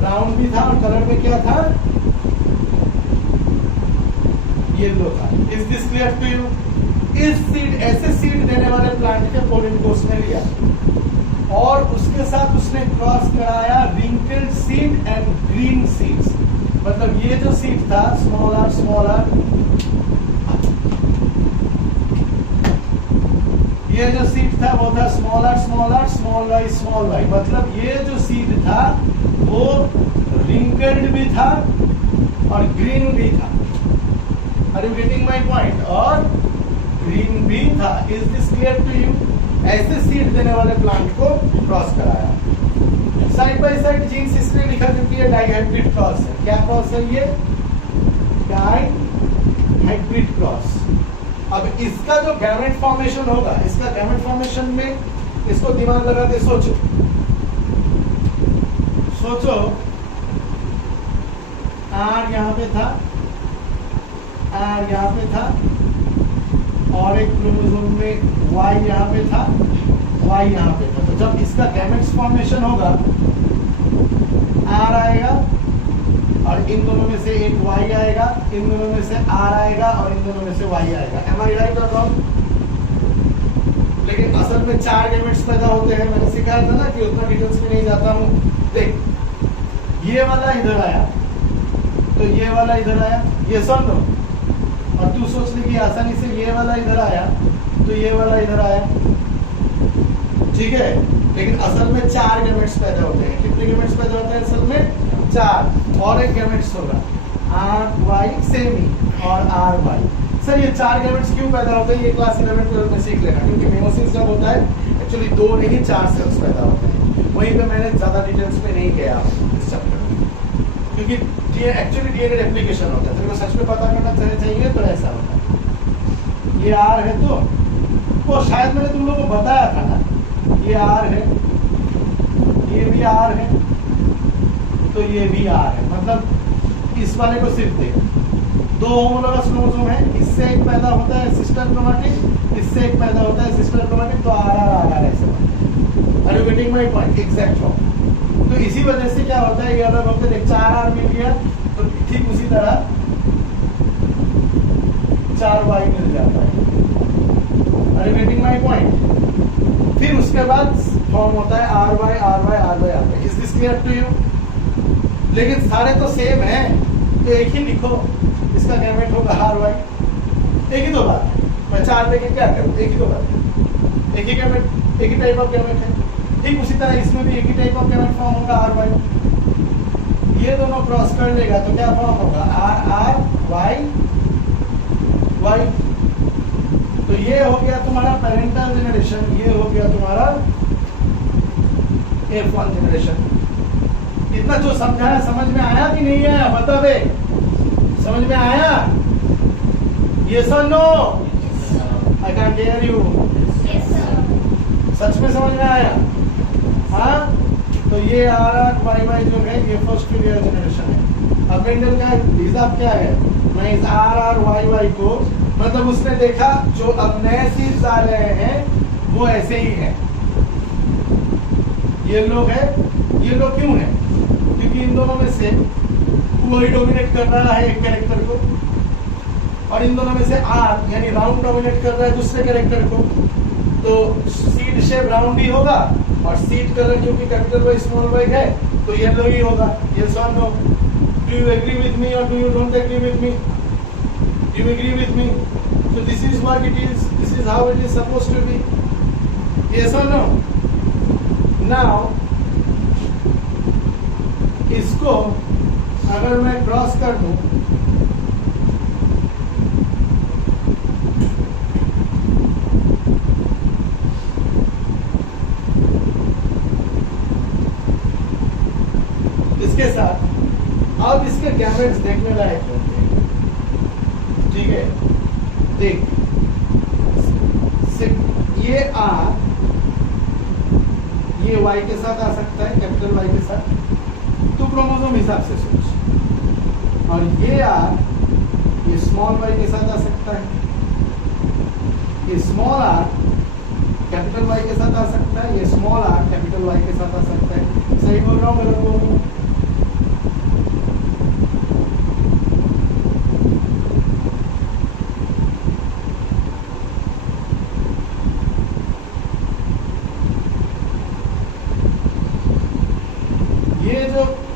राउंड भी था और कलर में क्या था? येलो था। Is this clear to you? इस सीड, ऐसे सीड देने वाले प्लांट के पोलिन को उसने लिया और उसके साथ उसने क्रॉस कराया wrinkled seed and green seeds. मतलब ये जो सीड था स्मॉल आर, ये जो सीड था वो था स्मॉल आर, स्मॉल वाई। मतलब ये जो सीड था वो रिंकल्ड भी था और ग्रीन भी था। Are you getting my point? और ग्रीन भी था। Is this clear to you? ऐसे सीड देने वाले प्लांट को क्रॉस कराया। साइड बाय साइड जीन्स इसलिए लिखा क्योंकि ये डाइहाइब्रिड क्रॉस है। क्या क्रॉस है ये? Dihybrid cross. अब इसका जो गैमेट फॉर्मेशन होगा, इसका गैमेट फॉर्मेशन में इसको दिमाग लगा के सोचो। आर यहाँ पे था, आर यहाँ पे था और एक क्रोमोसोम में वाई यहाँ पे था, वाई यहाँ पे था। तो जब इसका गैमेट्स फॉर्मेशन होगा, आर आएगा और इन दोनों में से एक वाई आएगा, इन दोनों में से आर आएगा और इन दोनों में से वाई आएगा। एम आई राइट और रॉन्ग? लेकिन असल में 4 गैमेट्स पैदा होते हैं। मैंने सिखाया था ना कि उतना डिटेल्स में नहीं जाता हूँ। देख, ये वाला इधर आया तो ये वाला इधर आया, ये सुन लो। और तू सोच ली कि आसानी से ये वाला इधर आया तो ये वाला इधर आया, ठीक है। लेकिन असल में 4 गैमेट्स पैदा होते हैं। कितने गैमेट्स पैदा होते हैं असल में? 4। और एक गैमेट्स होगा आर वाई सेम ही और आर वाई। सर ये 4 गैमेट्स क्यों पैदा होते हैं? ये क्लास 11 12 में सीख लेना, क्योंकि मेयोसिस जब होता है एक्चुअली 2 नहीं 4 सेल्स पैदा होते हैं। वहीं पे मैंने ज्यादा डिटेल्स में नहीं गया इस चैप्टर में, क्योंकि एक्चुअली डीएनए रेप्लिकेशन होता है। तो सच में पता करना चाहिए तो ऐसा होता है। ये आर है तो वो शायद मैंने तुम लोगों को बताया था ना, ये आर है, ये भी आर है, तो ये भी आर है। मतलब इस वाले को सिर्फ देखो, 2 होमोलॉगस क्रोमोसोम है, इससे एक पैदा होता है सिस्टर क्रोमैटिड, इससे एक पैदा होता है सिस्टर क्रोमैटिड, तो आर ऐसे बनता है। Are you getting my point? Exact form. तो इसी वजह से क्या होता है, ये अलग होते हैं। 4 आर मिल गया तो ठीक उसी तरह 4y मिल जाता है। Are you getting my point? फिर उसके बाद फॉर्म होता है R Y R Y R Y R Y. Is this clear to you? लेकिन सारे तो सेम है, तो एक ही लिखो, इसका गैमेट होगा आर वाई। एक ही तो बात है, मैं 4 लेके क्या करूँ? एक ही तो बात है, एक ही गैमेट, एक ही टाइप ऑफ गैमेट है। ठीक उसी तरह इसमें भी एक ही टाइप ऑफ गैमेट फॉर्म होगा आर वाई। ये दोनों क्रॉस कर लेगा तो क्या फॉर्म होगा? R R Y Y. तो ये हो गया तुम्हारा पेरेंटल जनरेशन, ये हो गया तुम्हारा F1 जनरेशन। इतना जो समझाया समझ में आया कि नहीं आया? बता दे, समझ में आया? Yes or no? I can't hear you. सच में समझ में आया? हाँ, तो ये आर आर वाई वाई जो है ये फर्स्ट पीरियड जनरेशन है। अब मेंडल का हिसाब क्या है? मैं इस आर आर वाई वाई को, मतलब उसने देखा जो अब नए सीड्स आ रहे हैं वो ऐसे ही हैं। ये लोग है, ये लोग क्यों है? क्योंकि इन दोनों में से वही डोमिनेट कर रहा है एक कैरेक्टर को, और इन दोनों में से आर यानी राउंड डोमिनेट कर रहा है दूसरे कैरेक्टर को। तो सीड शेप राउंड ही होगा, और सीड कलर क्योंकि कैपिटल वाई स्मॉल वाई है तो येलो ही होगा। यस और no? Do you agree with me और do you don't agree with me? You agree with me? So this is what it is. This is how it is supposed to be. Yes or no? Now, इसको अगर मैं cross कर दूं, इसके साथ, अब इसके गैमेट्स देखने लायक होते हैं। ठीक है, देख, ये आर ये वाई के साथ आ सकता है, कैपिटल वाई के साथ, तो क्रोमोसोम हिसाब से सोच। और ये आर ये स्मॉल वाई के साथ आ सकता है, ये स्मॉल आर कैपिटल वाई के साथ आ सकता है, ये स्मॉल आर कैपिटल वाई के साथ आ सकता है। सही बोल रहा हूँ, गलत बोल रहा हूँ?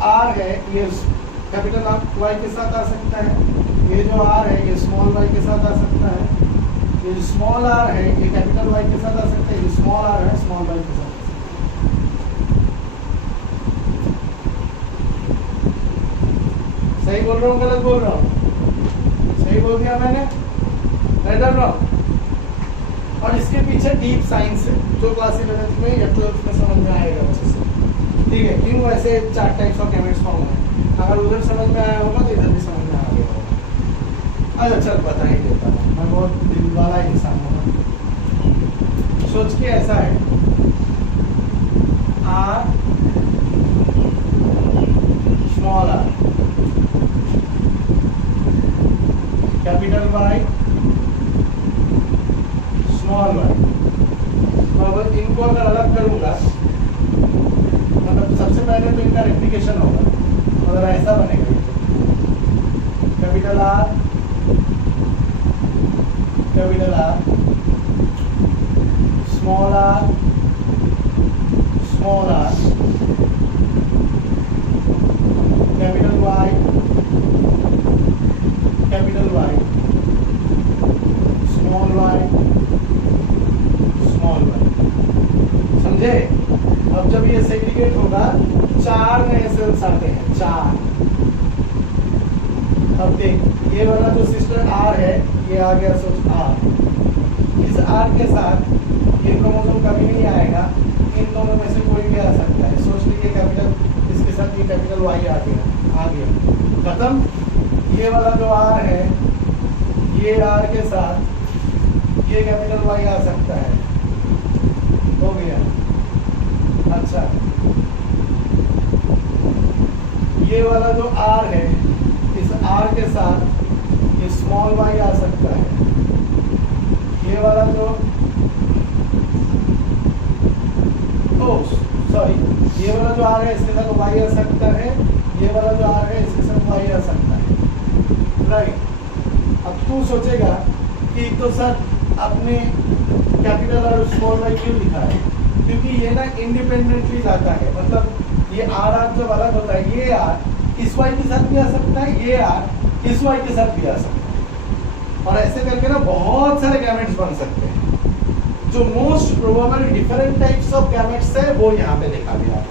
आर है ये कैपिटल वाई के साथ आ सकता है, ये जो आर है ये स्मॉल वाई के साथ आ सकता है, ये जो स्मॉल आर है ये कैपिटल वाई के साथ आ सकता है, ये स्मॉल आर है स्मॉल वाई के साथ आ सकता है। सही बोल रहा हूँ, गलत बोल रहा हूँ? सही बोल दिया मैंने, राइट और रॉन्ग? और इसके पीछे डीप साइंस है जो क्लास 11th में या 12th में समझ में आएगा अच्छे से। ठीक है, क्यों ऐसे 4 टाइप्स ऑफ गैमेट्स फॉर्म है? अगर उधर समझ में आया होगा तो इधर भी समझ में आ गया होगा। अच्छा चल, बता ही देता हूँ, मैं बहुत दिल वाला इंसान हूँ। सोच के ऐसा है, R small R capital Y small Y. तो अगर इनको अगर अलग करूंगा, मतलब सबसे पहले तो इनका रेप्लिकेशन होगा, अगर ऐसा बनेगा capital R small R capital Y small Y. समझे? अब जब ये सेग्रीगेट होगा 4 नए सेल्स आते हैं, 4। अब देख, ये वाला जो सिस्टर आर है ये आ गया, सोच आर, इस आर के साथ ये क्रोमोसोम कभी नहीं आएगा, इन दोनों में से कोई भी आ सकता है। सोच लीजिए कैपिटल, इसके साथ ये कैपिटल वाई आ गया, खत्म। ये वाला जो आर है ये आर के साथ ये कैपिटल वाई आ सकता है, हो गया। अच्छा, ये वाला जो आर है इस आर के साथ ये स्मॉल वाई आ सकता है, ये वाला जो ये वाला जो आर है इसके साथ वाई आ सकता है, ये वाला जो आर है इसके साथ वाई आ सकता है, राइट। अब तू सोचेगा कि तो सर आपने कैपिटल और स्मॉल वाई क्यों लिखा है? क्योंकि ये ना इंडिपेंडेंटली जाता है, मतलब ये आर आर जब अलग होता है, ये आर इस वाई के साथ भी आ सकता है, ये आर इस वाई के साथ भी आ सकता है, और ऐसे करके ना बहुत सारे गैमेट्स बन सकते हैं। जो most probable different types of gametes है वो यहाँ पे लिखा गया है।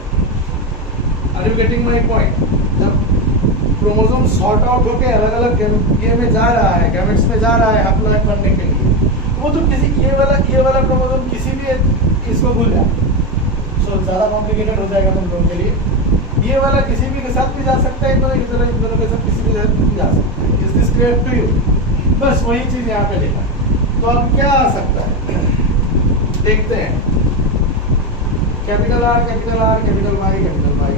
Are you getting my point? जब क्रोमोसोम सॉर्ट आउट होकर अलग अलग ये में जा रहा है, गैमेट्स में जा रहा है हप्लॉइड बनने के लिए, वो तो किसी ये वाला क्रोमोसोम किसी भी इसको भूल जाए, सो ज्यादा कॉम्प्लिकेटेड हो जाएगा तुम लोगों के लिए। ये वाला किसी भी के साथ भी जा सकता है, तो इन दोनों के साथ किसी भी जा सकता है। Is this clear to you? बस वही चीज यहाँ पे लिखा है। तो अब क्या आ सकता है देखते हैं। Capital R capital R capital Y capital Y,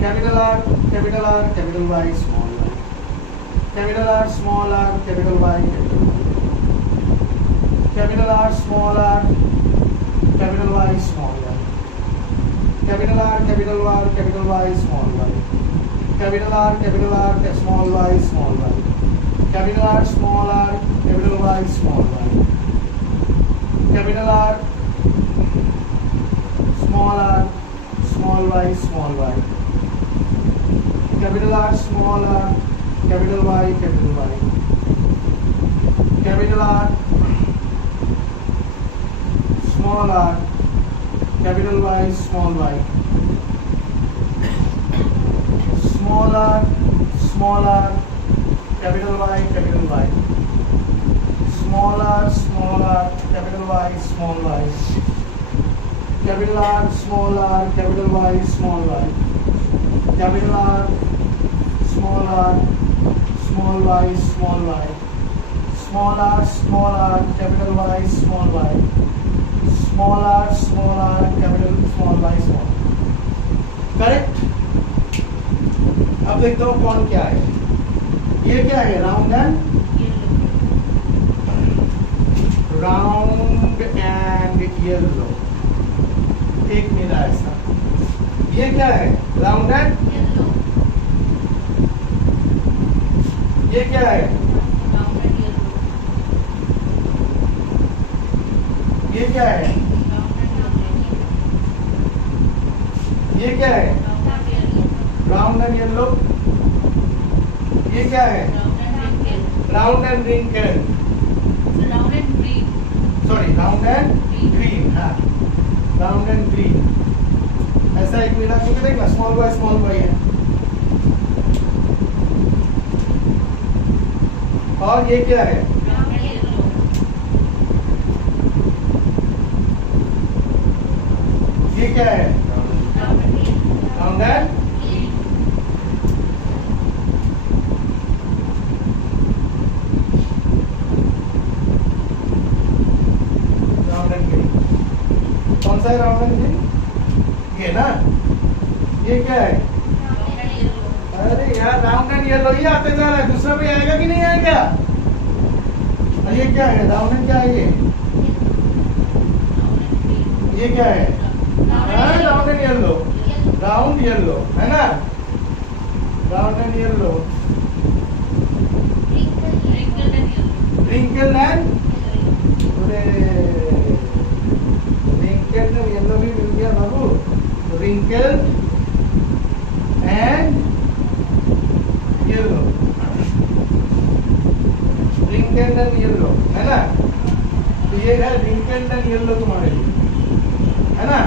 capital R capital R capital Y small Y, capital R small R capital Y capital Y, capital R small R capital Y small Y, capital R capital R capital Y small Y, capital R small Y small Y, capital R small R capital Y small Y, capital R small r small y small y, capital R small r capital Y capital Y, capital R small r capital Y small y, small r capital Y capital Y, small r capital Y small y, capital R small r capital Y small y, capital R small r small y small y, small r capital Y small y, small r capital small y small. Correct? अब देखते हो कौन क्या है। ये क्या है? Round and yellow. एक मेरा ऐसा। ये क्या है? Round and yellow. ये क्या है? Round and yellow. ये क्या है? ये क्या है? Round and yellow. ये क्या है? Round and wrinkle. Round and green. Sorry, round and green. हाँ, राउंड एंड ग्रीन। ऐसा एक मिला क्योंकि देखना स्मॉल बॉय है। और ये क्या है? ये क्या है? राउंड एंड कौन सा है? Round and green. ये ना, ये क्या है? अरे यार, राउंड एंड येलो ही आते जा रहा है, दूसरा भी आएगा कि नहीं आएगा? और ये क्या है? राउंड एंड क्या है? ये क्या है? Round and yellow. Round yellow है ना, round and yellow. Wrinkle and yellow भी मिल गया बाबू। Wrinkle and yellow, wrinkle and yellow है ना। तो ये है रिंकल एंड येलो तुम्हारे लिए, है ना।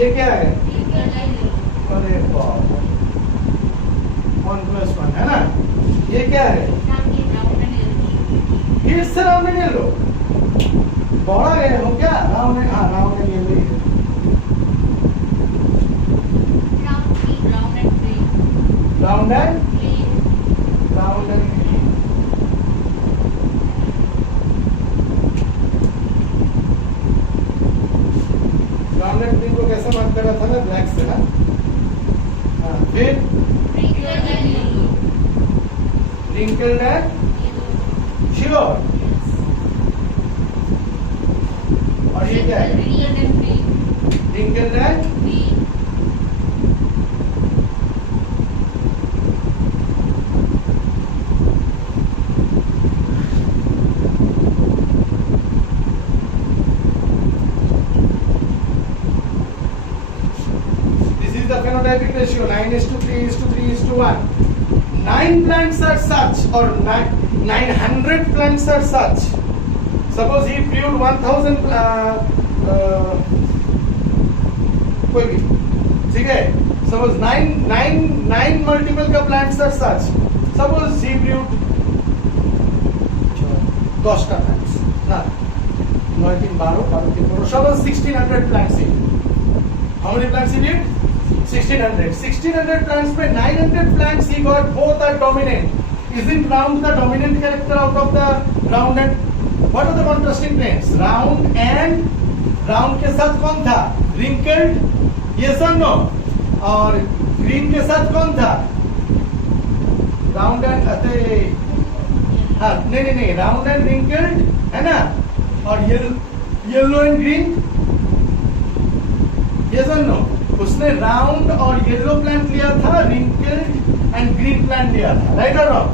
ये क्या है? अरे बाप, 1+1 है ना। ये क्या है? फिर से राउंड एंड येलो। बड़ा गए हो क्या? राउंड एंड, हाँ राउंड एंड येलो ही है। Round and round and green. Round and green को कैसे मार्क करा था ना? ब्लैक से ना। हाँ, फिर रिंकल एंड श्योर। और ये क्या है? Wrinkle and genotypic ratio 9:3:3:1. 9 plants are such, or 900 plants are such. Suppose he brewed 1000 कोई भी, ठीक है. Suppose 9 multiple का plants are such. Suppose he brewed 10 का plants. ना 9 3 12 suppose 1600 plants he. How many plants he did? 1600 plants में 900 plants he got, both are dominant. Isn't round the dominant character out of the round? And what are the contrasting traits? round के साथ कौन था? wrinkled, yes or no? और green के साथ कौन था? round and नहीं round and wrinkled है ना, और yellow and green, yes or no? उसने राउंड और येलो प्लांट लिया था, रिंकल्ड एंड ग्रीन प्लांट लिया था, राइट और रॉन्ग?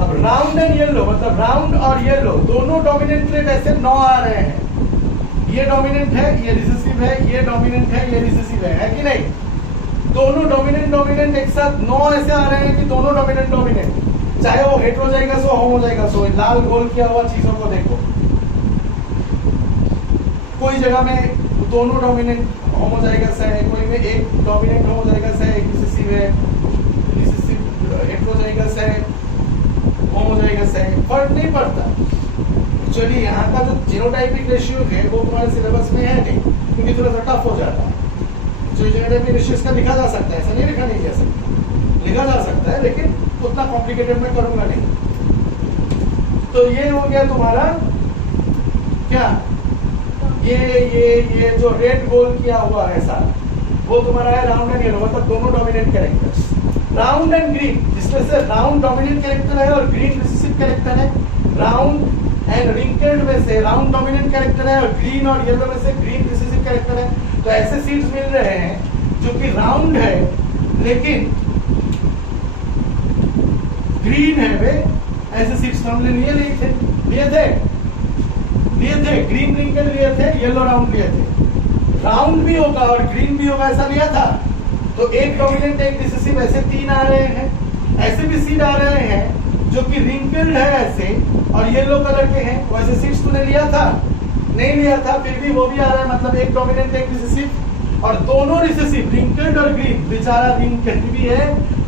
अब राउंड एंड येलो, मतलब राउंड और येलो दोनों डोमिनेंट ट्रेट ऐसे 9 आ रहे हैं. ये डोमिनेंट है, ये रिसेसिव है, ये डोमिनेंट है, ये रिसेसिव है कि नहीं? दोनों डोमिनेंट एक साथ 9 ऐसे आ रहे हैं कि दोनों डोमिनेंट, चाहे वो हेटेरोजाइगस हो, होमोजाइगस हो. लाल गोल किया हुआ चीजों को देखो, कोई जगह में दोनों डोमिनेंट होमोजाइगस है, कोई में एक डोमिनेंट होमोजाइगस है, एक रिसेसिव है, रिसेसिव हेटेरोजाइगस है, होमोजाइगस है, फर्क नहीं पड़ता. एक्चुअली यहाँ का जो जीनोटाइपिक रेशियो है वो तुम्हारे सिलेबस में है नहीं, क्योंकि थोड़ा सा टफ हो जाता है. जो जीनोटाइपिक रेशियो इसका लिखा जा सकता है, ऐसा नहीं लिखा नहीं जा सकता, लिखा जा सकता है, लेकिन उतना कॉम्प्लिकेटेड मैं करूंगा नहीं. तो ये हो गया तुम्हारा क्या, ये जो रेड गोल किया हुआ है सारा, वो तुम्हारा है राउंड एंड येलो, मतलब दोनों dominant characters. Round and green, जिसमें से राउंड डोमिनेंट कैरेक्टर है और ग्रीन रिसेसिव कैरेक्टर है. राउंड एंड रिंकल्ड में से राउंड डोमिनेंट कैरेक्टर है और ग्रीन और येलो में से ग्रीन रिसेसिव कैरेक्टर है. तो ऐसे सीड्स मिल रहे हैं जो कि राउंड है लेकिन ग्रीन है. वे ऐसे सीड्स हमने लिए थे, ग्रीन रिंकल लिए थे, येलो राउंड लिए थे. राउंड भी होगा और ग्रीन भी होगा, ऐसा लिया था. तो एक डोमिनेंट एक रिसेसिव, ऐसे 3 आ रहे हैं. ऐसे भी सीड आ रहे हैं जो कि रिंकल्ड है ऐसे और येलो कलर के हैं. वैसे सीड्स तूने लिया था? नहीं लिया था, फिर भी वो भी आ रहा है, मतलब एक डोमिनेंट एक रिसेसिव, और दोनों रिसेसिव रिंकल्ड और ग्रीन. बेचारा रिंकल्ड भी है,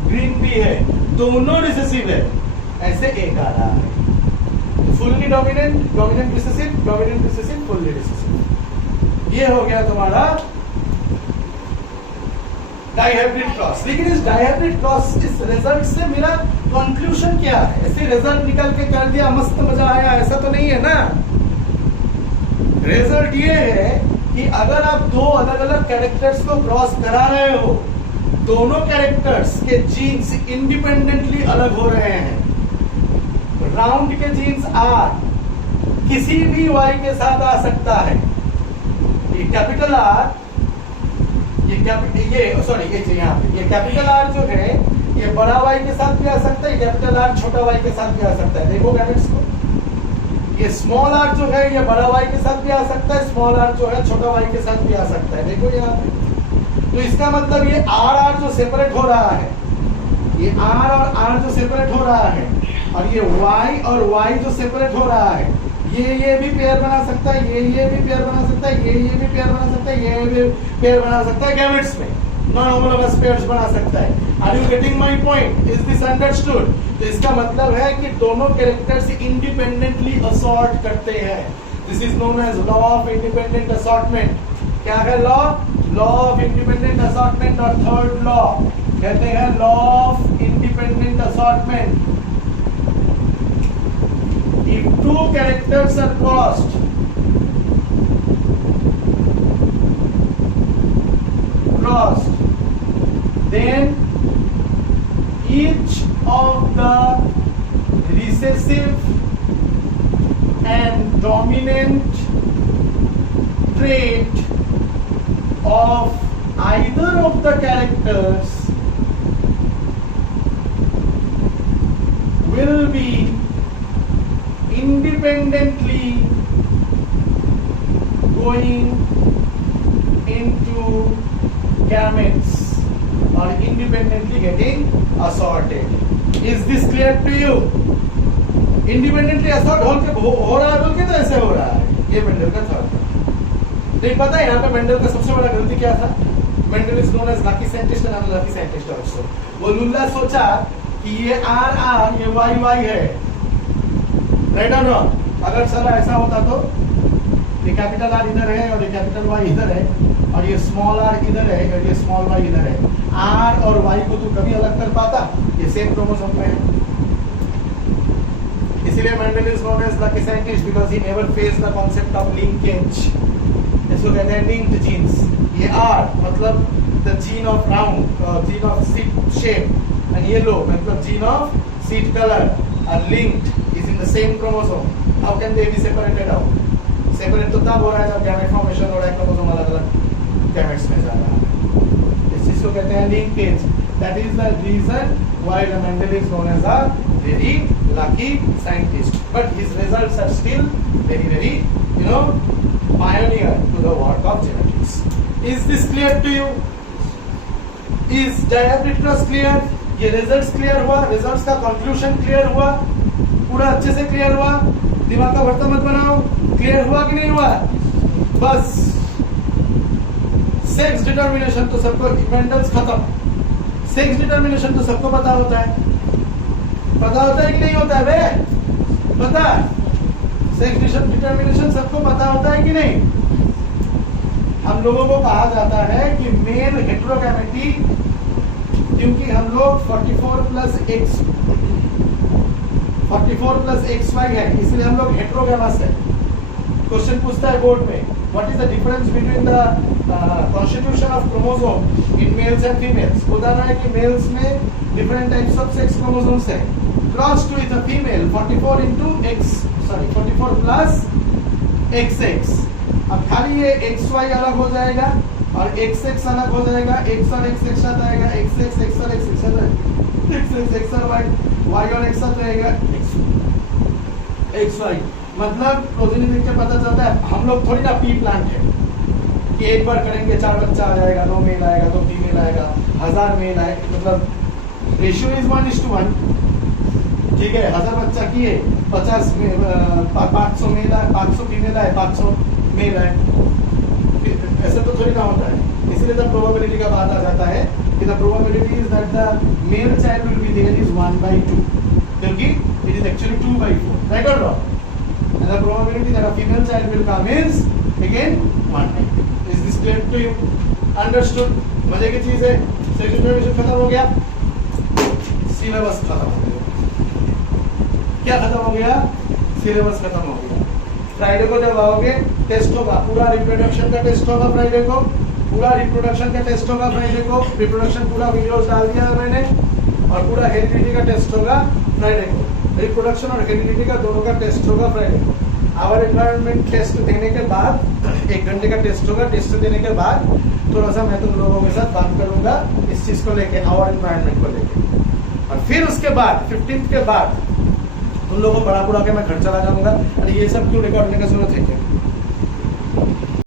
ग्रीन भी है, दोनों रिसेसिव है, ऐसे एक आ रहा है. Fully dominant recessive, fully recessive. ये हो गया तुम्हारा डाइहाइब्रिड क्रॉस. लेकिन इस डाइहाइब्रिड क्रॉस, इस रिजल्ट से मेरा कंक्लूजन क्या है? ऐसे रिजल्ट निकल के कर दिया, मस्त मजा आया, ऐसा तो नहीं है ना. रिजल्ट ये है कि अगर आप दो अलग अलग कैरेक्टर्स को क्रॉस करा रहे हो, दोनों कैरेक्टर्स के जीन्स इंडिपेंडेंटली अलग हो रहे हैं. राउंड के जीन्स आर किसी भी वाई के साथ आ सकता है. ये कैपिटल आर, ये यहाँ पे ये कैपिटल आर जो है ये बड़ा वाई के साथ भी आ सकता है, कैपिटल आर छोटा वाई के साथ भी आ सकता है. देखो गैमेट्स को, ये स्मॉल आर जो है ये बड़ा वाई के साथ भी आ सकता है, स्मॉल आर जो है छोटा वाई के साथ भी आ सकता है. देखो यहाँ पे, तो इसका मतलब ये आर जो सेपरेट हो रहा है, ये आर और आर जो सेपरेट हो रहा है, और ये y और y जो सेपरेट हो रहा है, ये भी पेयर बना सकता है, ये भी पेयर बना सकता है, ये भी पेयर बना सकता है, ये भी पेयर बना सकता है. गैमेट्स में नॉन होमोलॉगस पेयर्स बना सकता है. Are you getting my point? Is this understood? तो इसका मतलब है कि दोनों कैरेक्टर्स इंडिपेंडेंटली असॉर्ट करते हैं. This is known as law of independent assortment. क्या है law? Law of independent assortment, और थर्ड लॉ कहते हैं law of independent assortment. If two characters are crossed, then each of the recessive and dominant trait of either of the characters will be independently going into gametes. or independently getting assorted. Is this clear to you? Independently assort हो रहा है बोल के तो ऐसे हो रहा है, ये मेंडल का थॉट था। लेकिन पता है यहाँ पे मेंडल का सबसे बड़ा गलती क्या था? Mendel is known as lucky scientist and unlucky scientist also. वो लुल्ला सोचा कि ये आर आर ये वाई वाई है, राइट और नॉट? अगर सर ऐसा होता तो ये कैपिटल आर इधर है और ये कैपिटल वाई इधर है और ये स्मॉल आर इधर है और ये स्मॉल वाई इधर है, आर और वाई को तू कभी अलग कर पाता? ये सेम क्रोमोसोम में है। इसीलिए Mendel is known as lucky scientist because he never face the concept of linkage. इसको कहते हैं लिंक्ड जीन्स। ये आर मतलब the gene of round, gene of seed shape, and yellow मतलब gene of seed colour are linked, is in the same chromosome. How can they be separated out? Separate तो तब हो रहा है जब gamete formation हो रहा है, क्रोमोसोम अलग अलग गैमेट्स में जा रहा है। इस चीज को कहते हैं linkage. That is the reason why the Mendel is known as a very lucky scientist, but his results are still very pioneer to the work of genetics. Is this clear to you? Is diabetes clear? ये results clear हुआ, results का conclusion clear हुआ, पूरा अच्छे से clear हुआ, दिमाग का भरता मत बनाओ, clear हुआ कि नहीं हुआ? बस सेक्स डिटर्मिनेशन तो सबको, मेंडल्स खत्म। सेक्स डिटर्मिनेशन तो सबको पता होता है, पता होता है कि नहीं होता है बे? पता? सेक्स डिटर्मिनेशन सबको पता होता है कि नहीं? हम लोगों को कहा जाता है कि मेल हेटेरोगैमेटी, क्योंकि हम लोग 44 प्लस XY है, इसलिए हम लोग हेटेरोगैमस है। क्वेश्चन पूछता है बोर्ड में, what is the difference between the constitution of chromosome in males and females? बताना है कि मेल्स में different types of sex chromosomes है। Crossed with a female 44 plus XX। अब खाली ये XY अलग हो जाएगा और XX अलग हो जाएगा, X और X एक साथ आएगा, X और X एक साथ आएगा, X और Y और X साथ रहेगा, XY। मतलब प्रोजेनी देख के पता चलता है हम लोग थोड़ी ना पी प्लांट है कि एक बार करेंगे 4 बच्चा आ जाएगा, 2 मेल आएगा, 2 फीमेल आएगा, 1000 मेल आएगा, मतलब रेशियो इज 1:1। ठीक है, 1000 बच्चा किए, 500 मेल आए, 500 फीमेल आए, 500 मेल आए, ऐसे तो थोड़ी ना होता है। इसलिए द प्रोबेबिलिटी का बात आ जाता है कि the probability is that the male child will be there is 1/2, क्योंकि इट इज एक्चुअली 2/4, राइट और wrong? And the probability that a female child will come is again 1/2. Is this clear to you? Understood? मजे की चीज है। Sex determination खत्म हो गया, सिलेबस खत्म हो गया। क्या खत्म हो गया? सिलेबस खत्म हो गया। फ्राइडे को जब आओगे टेस्ट होगा, पूरा रिप्रोडक्शन का टेस्ट होगा फ्राइडे को, पूरा रिप्रोडक्शन का टेस्ट होगा फ्राइडे को, रिप्रोडक्शन पूरा वीडियोस डाल दिया है मैंने, और पूरा हेरिडिटी का टेस्ट होगा फ्राइडे को। रिप्रोडक्शन और हेरिडिटी का दोनों का टेस्ट होगा फ्राइडे को। आवर एनवायरनमेंट टेस्ट देने के बाद 1 घंटे का टेस्ट होगा। टेस्ट देने के बाद थोड़ा सा मैं तुम लोगों के साथ बात करूंगा इस चीज को लेके, आवर एनवायरनमेंट को लेके, और फिर उसके बाद 15th के बाद तुम लोगों को पढ़ा के मैं घर चला जाऊंगा। अरे ये सब क्यों रिकॉर्ड करने की जरूरत है क्या?